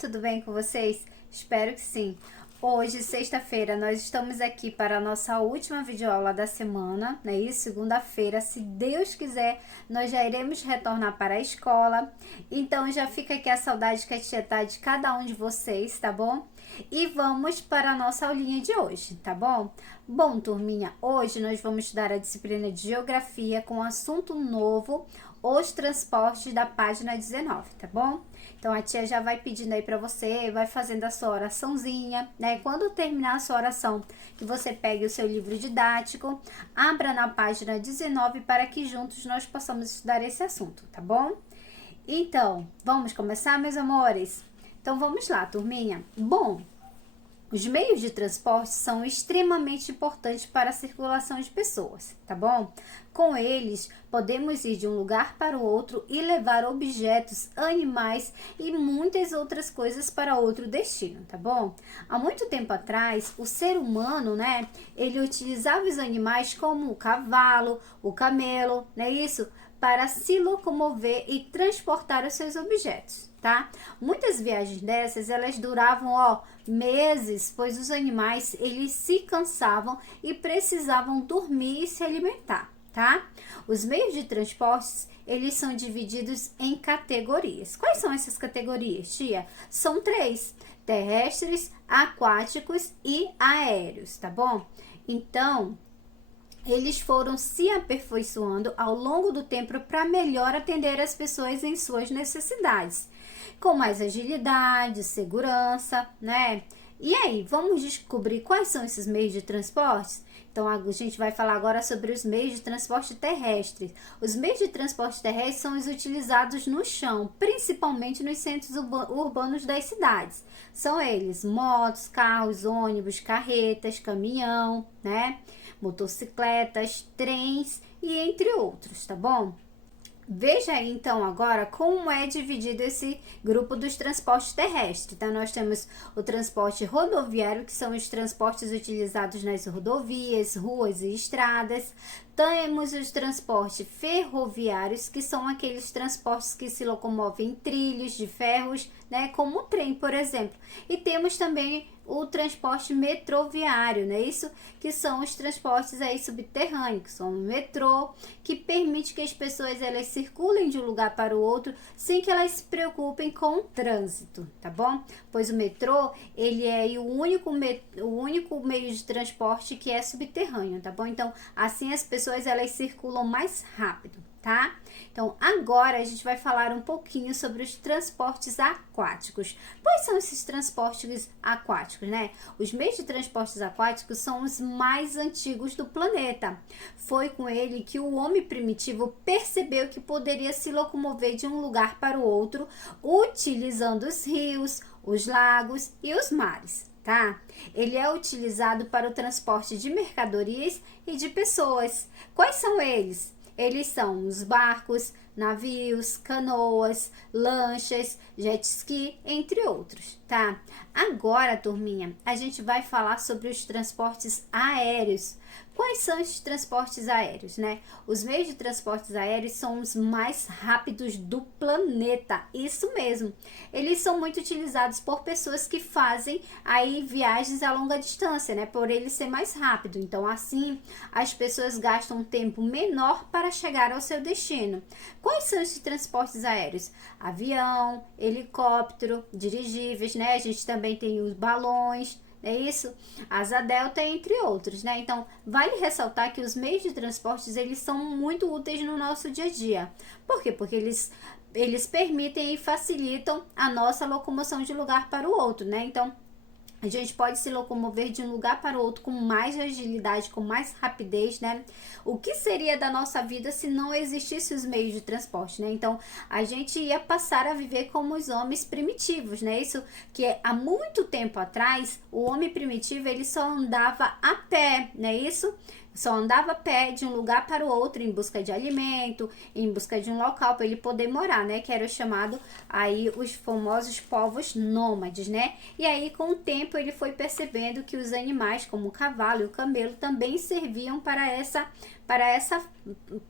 tudo bem com vocês? Espero que sim. Hoje, sexta-feira, nós estamos aqui para a nossa última videoaula da semana, né? E segunda-feira, se Deus quiser, nós já iremos retornar para a escola. Então, já fica aqui a saudade que a tia tá de cada um de vocês, tá bom? E vamos para a nossa aulinha de hoje, tá bom? Bom, turminha, hoje nós vamos estudar a disciplina de Geografia com assunto novo, os transportes da página 19, tá bom? Então, a tia já vai pedindo aí para você, vai fazendo a sua oraçãozinha, né? Quando terminar a sua oração, que você pegue o seu livro didático, abra na página 19 para que juntos nós possamos estudar esse assunto, tá bom? Então, vamos começar, meus amores? Então, vamos lá, turminha. Bom, os meios de transporte são extremamente importantes para a circulação de pessoas, tá bom? Com eles, podemos ir de um lugar para o outro e levar objetos, animais e muitas outras coisas para outro destino, tá bom? Há muito tempo atrás, o ser humano, né, ele utilizava os animais como o cavalo, o camelo, né, isso? Para se locomover e transportar os seus objetos, tá? Muitas viagens dessas, elas duravam, meses, pois os animais, eles se cansavam e precisavam dormir e se alimentar, tá? Os meios de transportes, eles são divididos em categorias. Quais são essas categorias, tia? São 3: terrestres, aquáticos e aéreos, tá bom? Então, eles foram se aperfeiçoando ao longo do tempo para melhor atender as pessoas em suas necessidades, com mais agilidade, segurança, né? E aí, vamos descobrir quais são esses meios de transporte? Então, a gente vai falar agora sobre os meios de transporte terrestre. Os meios de transporte terrestre são os utilizados no chão, principalmente nos centros urbanos das cidades. São eles: motos, carros, ônibus, carretas, caminhão, né? Motocicletas, trens e entre outros, tá bom? Veja aí, então, agora como é dividido esse grupo dos transportes terrestres. Então, nós temos o transporte rodoviário, que são os transportes utilizados nas rodovias, ruas e estradas. Temos os transportes ferroviários, que são aqueles transportes que se locomovem em trilhos de ferros, né, como o trem, por exemplo. E temos também o transporte metroviário, né? Isso que são os transportes aí subterrâneos, que são o metrô, que permite que as pessoas elas circulem de um lugar para o outro sem que elas se preocupem com o trânsito, tá bom? Pois o metrô, ele é o único meio de transporte que é subterrâneo, tá bom? Então, assim as pessoas elas circulam mais rápido, tá? Então, agora a gente vai falar um pouquinho sobre os transportes aquáticos. Quais são esses transportes aquáticos, né? Os meios de transportes aquáticos são os mais antigos do planeta. Foi com ele que o homem primitivo percebeu que poderia se locomover de um lugar para o outro, utilizando os rios, os lagos e os mares, tá? Ele é utilizado para o transporte de mercadorias e de pessoas. Quais são eles? Eles são os barcos, navios, canoas, lanchas, jet ski, entre outros, tá? Agora, turminha, a gente vai falar sobre os transportes aéreos. Quais são esses transportes aéreos, né? Os meios de transportes aéreos são os mais rápidos do planeta, isso mesmo. Eles são muito utilizados por pessoas que fazem aí viagens a longa distância, né? Por ele ser mais rápido. Então, assim, as pessoas gastam um tempo menor para chegar ao seu destino. Quais são esses transportes aéreos? Avião, helicóptero, dirigíveis, né? A gente também tem os balões, é isso? Asa delta, entre outros, né? Então, vale ressaltar que os meios de transportes, eles são muito úteis no nosso dia a dia. Por quê? Porque eles permitem e facilitam a nossa locomoção de um lugar para o outro, né? Então, a gente pode se locomover de um lugar para o outro com mais agilidade, com mais rapidez, né? O que seria da nossa vida se não existisse os meios de transporte, né? Então, a gente ia passar a viver como os homens primitivos, né? Isso que há muito tempo atrás, o homem primitivo, ele só andava a pé, né? Isso? Só andava a pé de um lugar para o outro em busca de alimento, em busca de um local para ele poder morar, né? Que era o chamado aí os famosos povos nômades, né? E aí com o tempo ele foi percebendo que os animais como o cavalo e o camelo também serviam para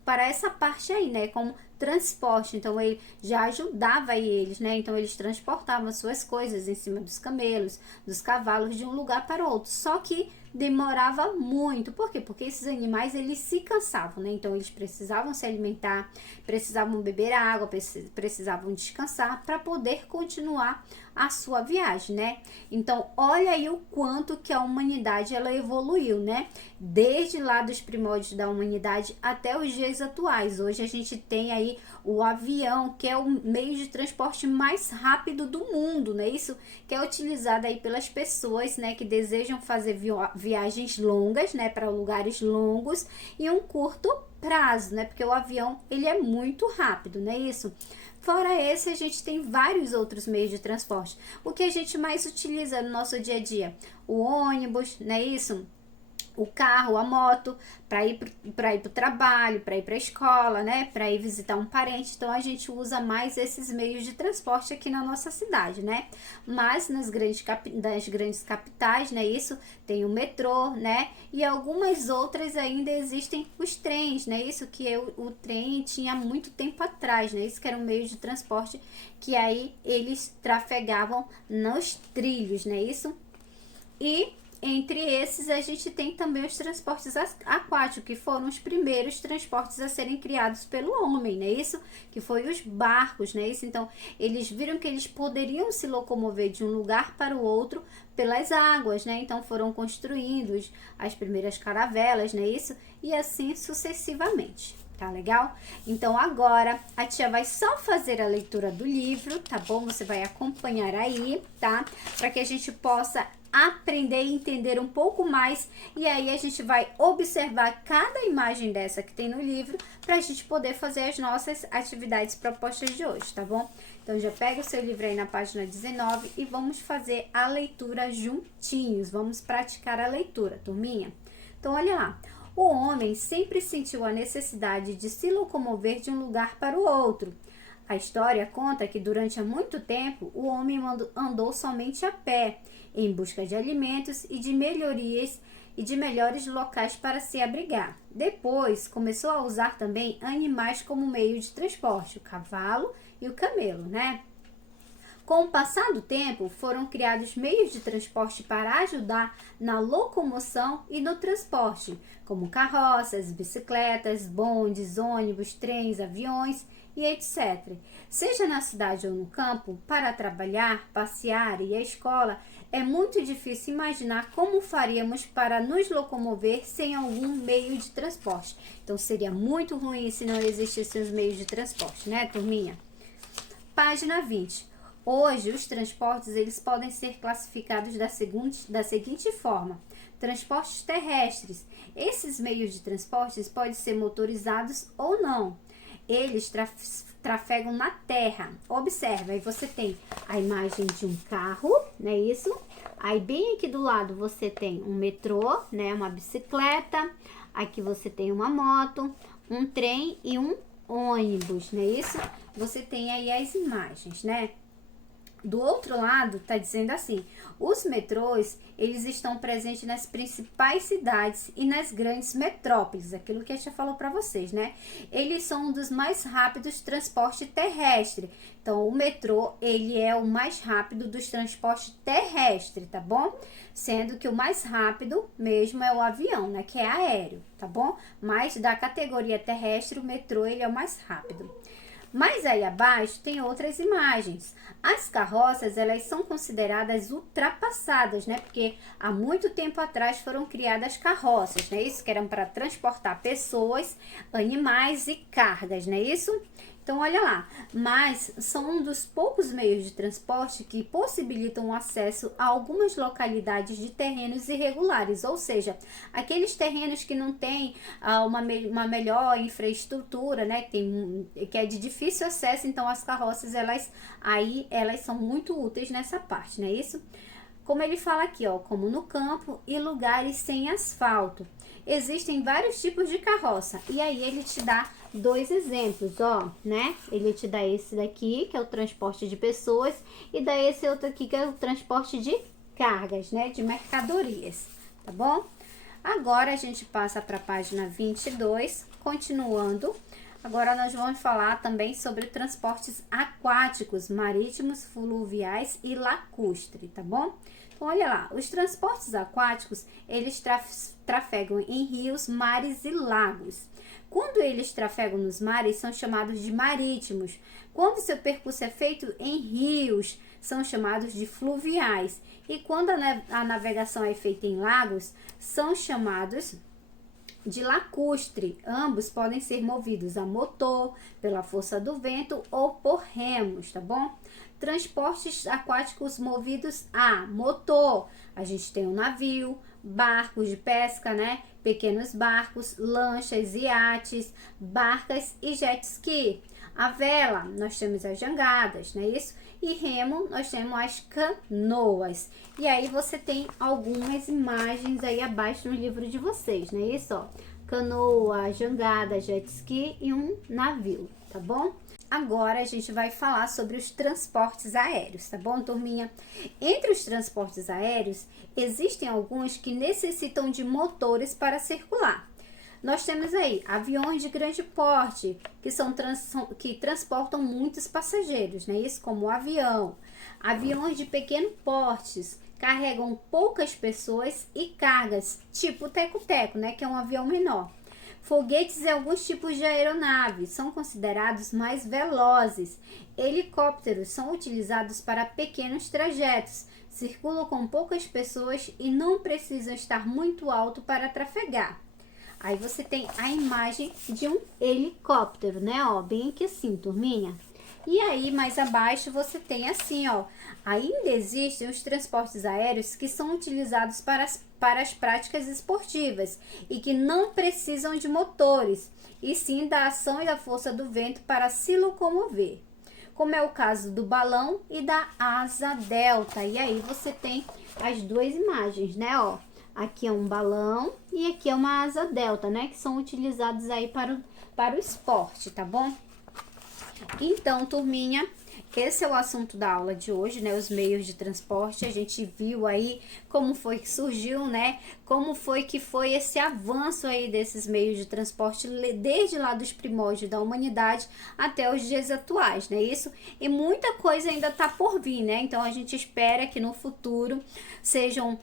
para essa parte aí, né, como transporte. Então ele já ajudava eles, né? Então eles transportavam suas coisas em cima dos camelos, dos cavalos, de um lugar para o outro. Só que demorava muito. Por quê? Porque esses animais eles se cansavam, né? Então eles precisavam se alimentar, precisavam beber água, precisavam descansar para poder continuar a sua viagem, né? Então olha aí o quanto que a humanidade ela evoluiu, né? Desde lá dos primórdios da humanidade até os dias atuais. Hoje a gente tem aí o avião, que é o meio de transporte mais rápido do mundo, né? Isso que é utilizado aí pelas pessoas, né, que desejam fazer viagens longas, né, para lugares longos e um curto prazo, né? Porque o avião, ele é muito rápido, não é isso? Fora esse, a gente tem vários outros meios de transporte. O que a gente mais utiliza no nosso dia a dia? O ônibus, não é isso? O carro, a moto, para ir para o trabalho, para ir para a escola, né? Para ir visitar um parente. Então a gente usa mais esses meios de transporte aqui na nossa cidade, né? Mas nas grandes capitais, né? Isso tem o metrô, né? E algumas outras ainda existem os trens, né? Isso que o trem tinha muito tempo atrás, né? Isso que era um meio de transporte que aí eles trafegavam nos trilhos, né? Isso. E entre esses, a gente tem também os transportes aquáticos, que foram os primeiros transportes a serem criados pelo homem, né? Isso que foi os barcos, né? Isso, então, eles viram que eles poderiam se locomover de um lugar para o outro pelas águas, né? Então, foram construindo as primeiras caravelas, né? Isso, e assim sucessivamente. Tá legal? Então agora a tia vai só fazer a leitura do livro, tá bom? Você vai acompanhar aí, tá? Para que a gente possa aprender e entender um pouco mais, e aí a gente vai observar cada imagem dessa que tem no livro para a gente poder fazer as nossas atividades propostas de hoje, tá bom? Então já pega o seu livro aí na página 19 e vamos fazer a leitura juntinhos, vamos praticar a leitura, turminha? Então olha lá. O homem sempre sentiu a necessidade de se locomover de um lugar para o outro. A história conta que durante muito tempo o homem andou somente a pé, em busca de alimentos e de melhorias e de melhores locais para se abrigar. Depois começou a usar também animais como meio de transporte, o cavalo e o camelo, né? Com o passar do tempo, foram criados meios de transporte para ajudar na locomoção e no transporte, como carroças, bicicletas, bondes, ônibus, trens, aviões e etc. Seja na cidade ou no campo, para trabalhar, passear e ir à escola, é muito difícil imaginar como faríamos para nos locomover sem algum meio de transporte. Então seria muito ruim se não existissem os meios de transporte, né, turminha? Página 20. Hoje, os transportes eles podem ser classificados da seguinte forma: transportes terrestres. Esses meios de transportes podem ser motorizados ou não. Eles trafegam na terra. Observa, aí você tem a imagem de um carro, não é isso? Aí bem aqui do lado você tem um metrô, né? Uma bicicleta. Aqui você tem uma moto, um trem e um ônibus, não é isso? Você tem aí as imagens, né? Do outro lado, tá dizendo assim: os metrôs, eles estão presentes nas principais cidades e nas grandes metrópoles, aquilo que a gente falou para vocês, né? Eles são um dos mais rápidos transporte terrestre. Então, o metrô, ele é o mais rápido dos transportes terrestres, tá bom? Sendo que o mais rápido mesmo é o avião, né? Que é aéreo, tá bom? Mas da categoria terrestre, o metrô, ele é o mais rápido. Mas aí abaixo tem outras imagens. As carroças, elas são consideradas ultrapassadas, né? Porque há muito tempo atrás foram criadas carroças, né? Isso que eram para transportar pessoas, animais e cargas, né? Isso? Então, olha lá, mas são um dos poucos meios de transporte que possibilitam o acesso a algumas localidades de terrenos irregulares, ou seja, aqueles terrenos que não têm uma melhor infraestrutura, né, que é de difícil acesso. Então as carroças, elas são muito úteis nessa parte, não é isso? Como ele fala aqui, ó, como no campo e lugares sem asfalto. Existem vários tipos de carroça, e aí ele te dá dois exemplos, ó, né? Ele te dá esse daqui, que é o transporte de pessoas, e dá esse outro aqui, que é o transporte de cargas, né? De mercadorias, tá bom? Agora a gente passa para a página 22, continuando. Agora nós vamos falar também sobre transportes aquáticos, marítimos, fluviais e lacustre, tá bom? Então, olha lá, os transportes aquáticos, eles trafegam em rios, mares e lagos. Quando eles trafegam nos mares, são chamados de marítimos. Quando seu percurso é feito em rios, são chamados de fluviais. E quando a navegação é feita em lagos, são chamados de lacustre. Ambos podem ser movidos a motor, pela força do vento ou por remos, tá bom? Transportes aquáticos movidos a motor. A gente tem o navio, barcos de pesca, né? Pequenos barcos, lanchas, iates, barcas e jet ski. A vela, nós temos as jangadas, não é isso? E remo, nós temos as canoas. E aí você tem algumas imagens aí abaixo no livro de vocês, não é isso? Ó, canoa, jangada, jet ski e um navio, tá bom? Agora a gente vai falar sobre os transportes aéreos, tá bom, turminha? Entre os transportes aéreos, existem alguns que necessitam de motores para circular. Nós temos aí aviões de grande porte, que transportam muitos passageiros, né? Isso como o avião. Aviões de pequeno porte, carregam poucas pessoas e cargas, tipo o teco-teco, né? Que é um avião menor. Foguetes e alguns tipos de aeronaves são considerados mais velozes. Helicópteros são utilizados para pequenos trajetos, circulam com poucas pessoas e não precisam estar muito alto para trafegar. Aí você tem a imagem de um helicóptero, né? Ó, bem aqui assim, turminha. E aí, mais abaixo, você tem assim, ó. Ainda existem os transportes aéreos que são utilizados para as práticas esportivas e que não precisam de motores, e sim da ação e da força do vento para se locomover, como é o caso do balão e da asa delta. E aí você tem as duas imagens, né? Ó, aqui é um balão e aqui é uma asa delta, né? Que são utilizados aí para o esporte, tá bom? Então, turminha, esse é o assunto da aula de hoje, né? Os meios de transporte. A gente viu aí como foi que surgiu, né? Como foi que foi esse avanço aí desses meios de transporte desde lá dos primórdios da humanidade até os dias atuais, né? Isso e muita coisa ainda tá por vir, né? Então a gente espera que no futuro sejam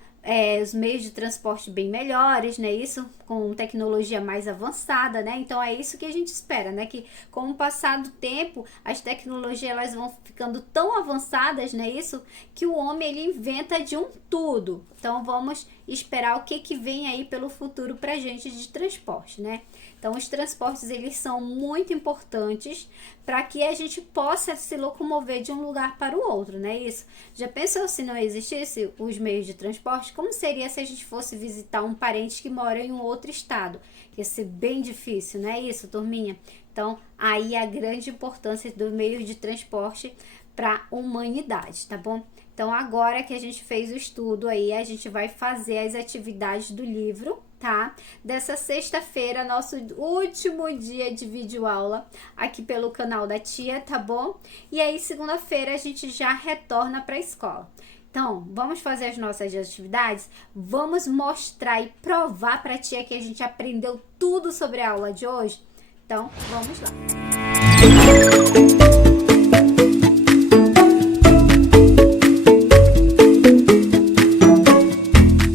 os meios de transporte bem melhores, né? Isso com tecnologia mais avançada, né? Então é isso que a gente espera, né? Que com o passar do tempo, as tecnologias elas vão ficando tão avançadas, né? Isso que o homem ele inventa de um tudo. Então vamos esperar o que vem aí pelo futuro pra gente de transporte, né? Então os transportes eles são muito importantes para que a gente possa se locomover de um lugar para o outro, né? Isso. Já pensou se não existisse os meios de transporte? Como seria se a gente fosse visitar um parente que mora em um outro estado? Ia ser bem difícil, não é isso, turminha? Então, aí a grande importância do meio de transporte para a humanidade, tá bom? Então, agora que a gente fez o estudo aí, a gente vai fazer as atividades do livro, tá? Dessa sexta-feira, nosso último dia de videoaula aqui pelo canal da tia, tá bom? E aí, segunda-feira, a gente já retorna para a escola. Então, vamos fazer as nossas atividades? Vamos mostrar e provar para a tia que a gente aprendeu tudo sobre a aula de hoje? Então, vamos lá.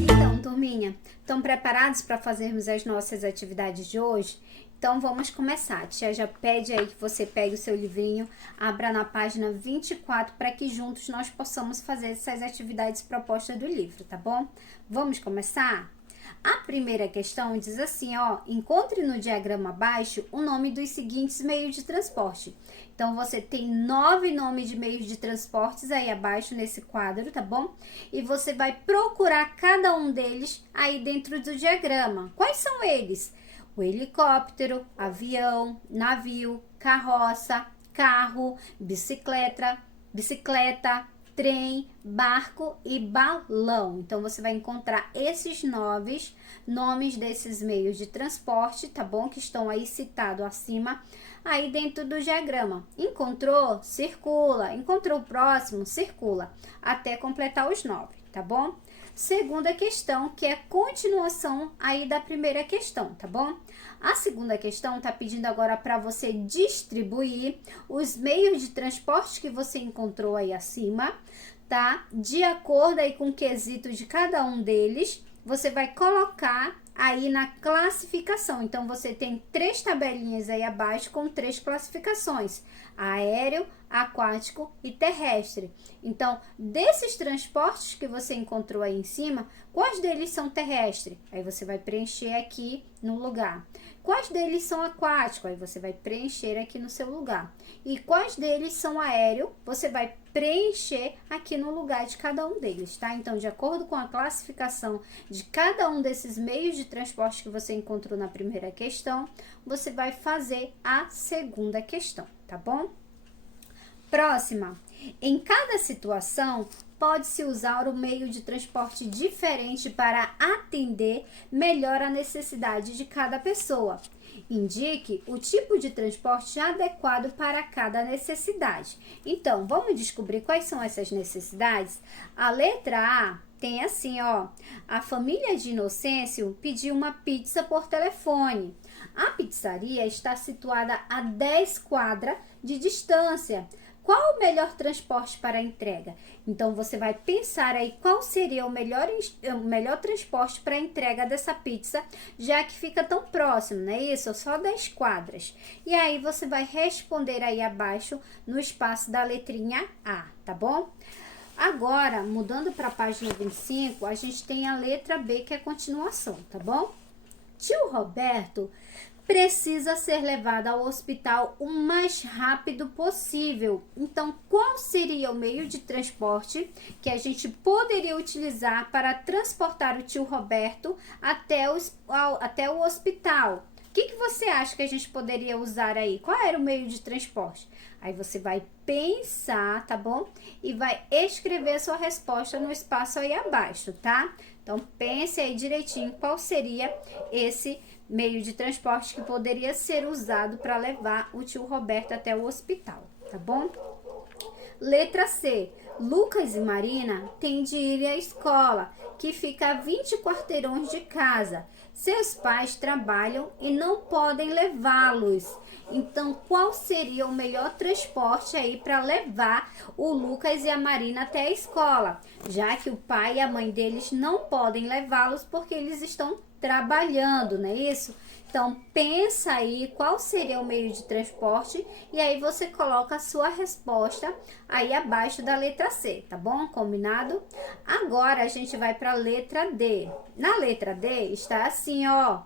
Então, turminha, estão preparados para fazermos as nossas atividades de hoje? Então, vamos começar. A tia já pede aí que você pegue o seu livrinho, abra na página 24 para que juntos nós possamos fazer essas atividades propostas do livro, tá bom? Vamos começar? A primeira questão diz assim, ó, encontre no diagrama abaixo o nome dos seguintes meios de transporte. Então, você tem 9 nomes de meios de transportes aí abaixo nesse quadro, tá bom? E você vai procurar cada um deles aí dentro do diagrama. Quais são eles? O helicóptero, avião, navio, carroça, carro, bicicleta, trem, barco e balão. Então, você vai encontrar esses 9 nomes desses meios de transporte, tá bom? Que estão aí citados acima, aí dentro do diagrama. Encontrou? Circula. Encontrou o próximo? Circula. Até completar os 9, tá bom? segunda questão, que é continuação aí da primeira questão, tá bom? A segunda questão tá pedindo agora para você distribuir os meios de transporte que você encontrou aí acima, tá? De acordo aí com o quesito de cada um deles, você vai colocar aí na classificação. Então, você tem 3 tabelinhas aí abaixo com 3 classificações: aéreo, aquático e terrestre. Então, desses transportes que você encontrou aí em cima, quais deles são terrestres? Aí você vai preencher aqui no lugar. Quais deles são aquáticos? Aí você vai preencher aqui no seu lugar. E quais deles são aéreo? Você vai preencher aqui no lugar de cada um deles, tá? Então, de acordo com a classificação de cada um desses meios de transporte que você encontrou na primeira questão, você vai fazer a segunda questão, tá bom? Próxima. Em cada situação, pode-se usar o meio de transporte diferente para atender melhor a necessidade de cada pessoa. Indique o tipo de transporte adequado para cada necessidade. Então, vamos descobrir quais são essas necessidades? A letra A tem assim, ó: a família de Inocêncio pediu uma pizza por telefone. A pizzaria está situada a 10 quadras de distância. Qual o melhor transporte para a entrega? Então, você vai pensar aí qual seria o melhor transporte para a entrega dessa pizza, já que fica tão próximo, não é isso? Só 10 quadras. E aí, você vai responder aí abaixo no espaço da letrinha A, tá bom? Agora, mudando para a página 25, a gente tem a letra B, que é a continuação, tá bom? Tio Roberto precisa ser levado ao hospital o mais rápido possível. Então, qual seria o meio de transporte que a gente poderia utilizar para transportar o tio Roberto até o hospital? O que você acha que a gente poderia usar aí? Qual era o meio de transporte? Aí você vai pensar, tá bom? E vai escrever a sua resposta no espaço aí abaixo, tá? Então, pense aí direitinho qual seria esse meio de transporte que poderia ser usado para levar o tio Roberto até o hospital, tá bom? Letra C. Lucas e Marina têm de ir à escola, que fica a 20 quarteirões de casa. Seus pais trabalham e não podem levá-los. Então, qual seria o melhor transporte aí para levar o Lucas e a Marina até a escola? Já que o pai e a mãe deles não podem levá-los porque eles estão trabalhando, não é isso? Então, pensa aí qual seria o meio de transporte e aí você coloca a sua resposta aí abaixo da letra C, tá bom? Combinado? Agora, a gente vai para a letra D. Na letra D está assim, ó: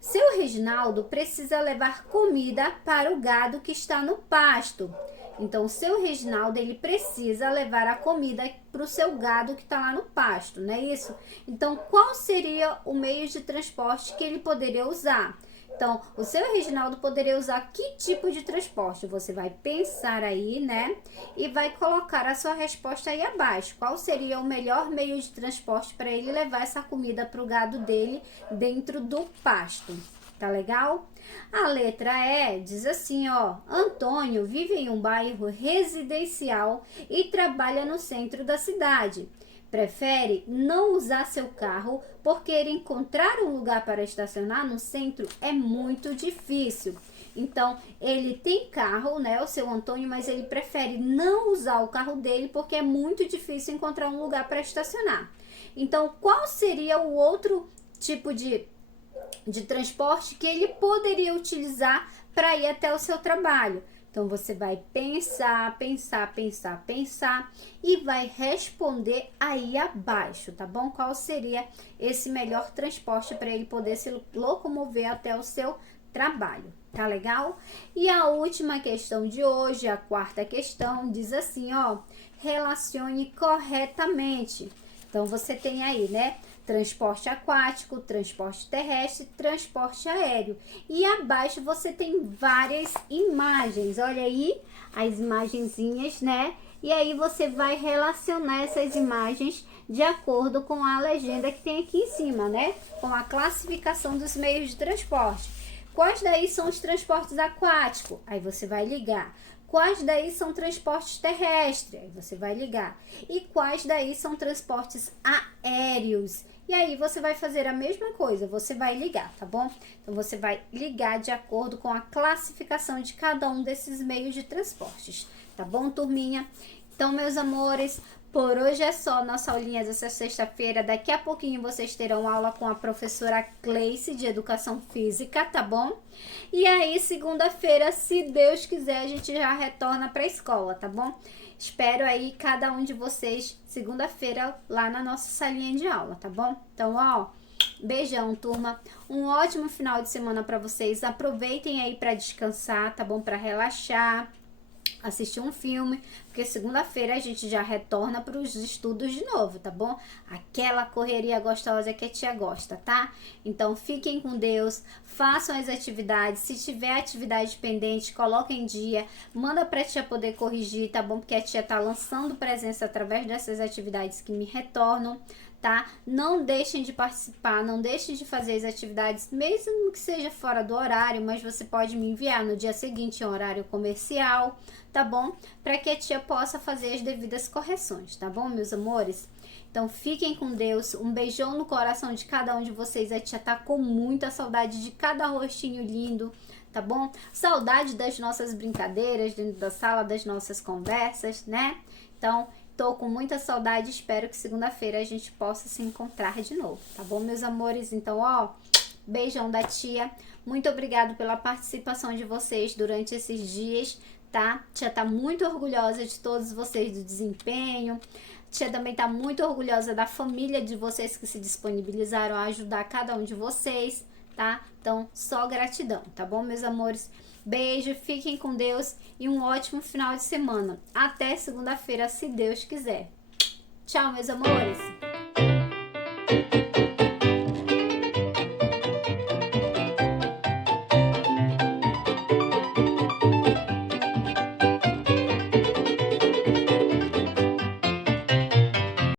seu Reginaldo precisa levar comida para o gado que está no pasto. Então, o seu Reginaldo, ele precisa levar a comida para o seu gado que está lá no pasto, não é isso? Então, qual seria o meio de transporte que ele poderia usar? Então, o seu Reginaldo poderia usar que tipo de transporte? Você vai pensar aí, né? E vai colocar a sua resposta aí abaixo. Qual seria o melhor meio de transporte para ele levar essa comida para o gado dele dentro do pasto? Tá legal? A letra E diz assim, ó: Antônio vive em um bairro residencial e trabalha no centro da cidade. Prefere não usar seu carro porque encontrar um lugar para estacionar no centro é muito difícil. Então, ele tem carro, né, o seu Antônio, mas ele prefere não usar o carro dele porque é muito difícil encontrar um lugar para estacionar. Então, qual seria o outro tipo de transporte que ele poderia utilizar para ir até o seu trabalho? Então, você vai pensar e vai responder aí abaixo, tá bom? Qual seria esse melhor transporte para ele poder se locomover até o seu trabalho, tá legal? E a última questão de hoje, a quarta questão, diz assim, ó: relacione corretamente. Então, você tem aí, né? Transporte aquático, transporte terrestre, transporte aéreo. E abaixo você tem várias imagens. Olha aí as imagenzinhas, né? E aí você vai relacionar essas imagens de acordo com a legenda que tem aqui em cima, né? Com a classificação dos meios de transporte. Quais daí são os transportes aquáticos? Aí você vai ligar. Quais daí são transportes terrestres? Aí você vai ligar. E quais daí são transportes aéreos? E aí você vai fazer a mesma coisa, você vai ligar, tá bom? Então você vai ligar de acordo com a classificação de cada um desses meios de transportes, tá bom, turminha? Então, meus amores, por hoje é só nossa aulinha dessa sexta-feira. Daqui a pouquinho vocês terão aula com a professora Cleice de Educação Física, tá bom? E aí, segunda-feira, se Deus quiser, a gente já retorna para a escola, tá bom? Espero aí cada um de vocês segunda-feira lá na nossa salinha de aula, tá bom? Então, ó, beijão, turma. Um ótimo final de semana para vocês. Aproveitem aí para descansar, tá bom? Para relaxar, assistir um filme, porque segunda-feira a gente já retorna para os estudos de novo, tá bom? Aquela correria gostosa que a tia gosta, tá? Então fiquem com Deus, façam as atividades, se tiver atividade pendente, coloca em dia, manda pra tia poder corrigir, tá bom? Porque a tia tá lançando presença através dessas atividades que me retornam, tá? Não deixem de participar, não deixem de fazer as atividades, mesmo que seja fora do horário, mas você pode me enviar no dia seguinte em horário comercial, tá bom? Para que a tia possa fazer as devidas correções, tá bom, meus amores? Então fiquem com Deus, um beijão no coração de cada um de vocês, a tia tá com muita saudade de cada rostinho lindo, tá bom? Saudade das nossas brincadeiras dentro da sala, das nossas conversas, né? Então, tô com muita saudade, espero que segunda-feira a gente possa se encontrar de novo, tá bom, meus amores? Então, ó, beijão da tia, muito obrigado pela participação de vocês durante esses dias, tá? Tia tá muito orgulhosa de todos vocês do desempenho, tia também tá muito orgulhosa da família de vocês que se disponibilizaram a ajudar cada um de vocês, tá? Então, só gratidão, tá bom, meus amores? Beijo, fiquem com Deus e um ótimo final de semana. Até segunda-feira, se Deus quiser. Tchau, meus amores!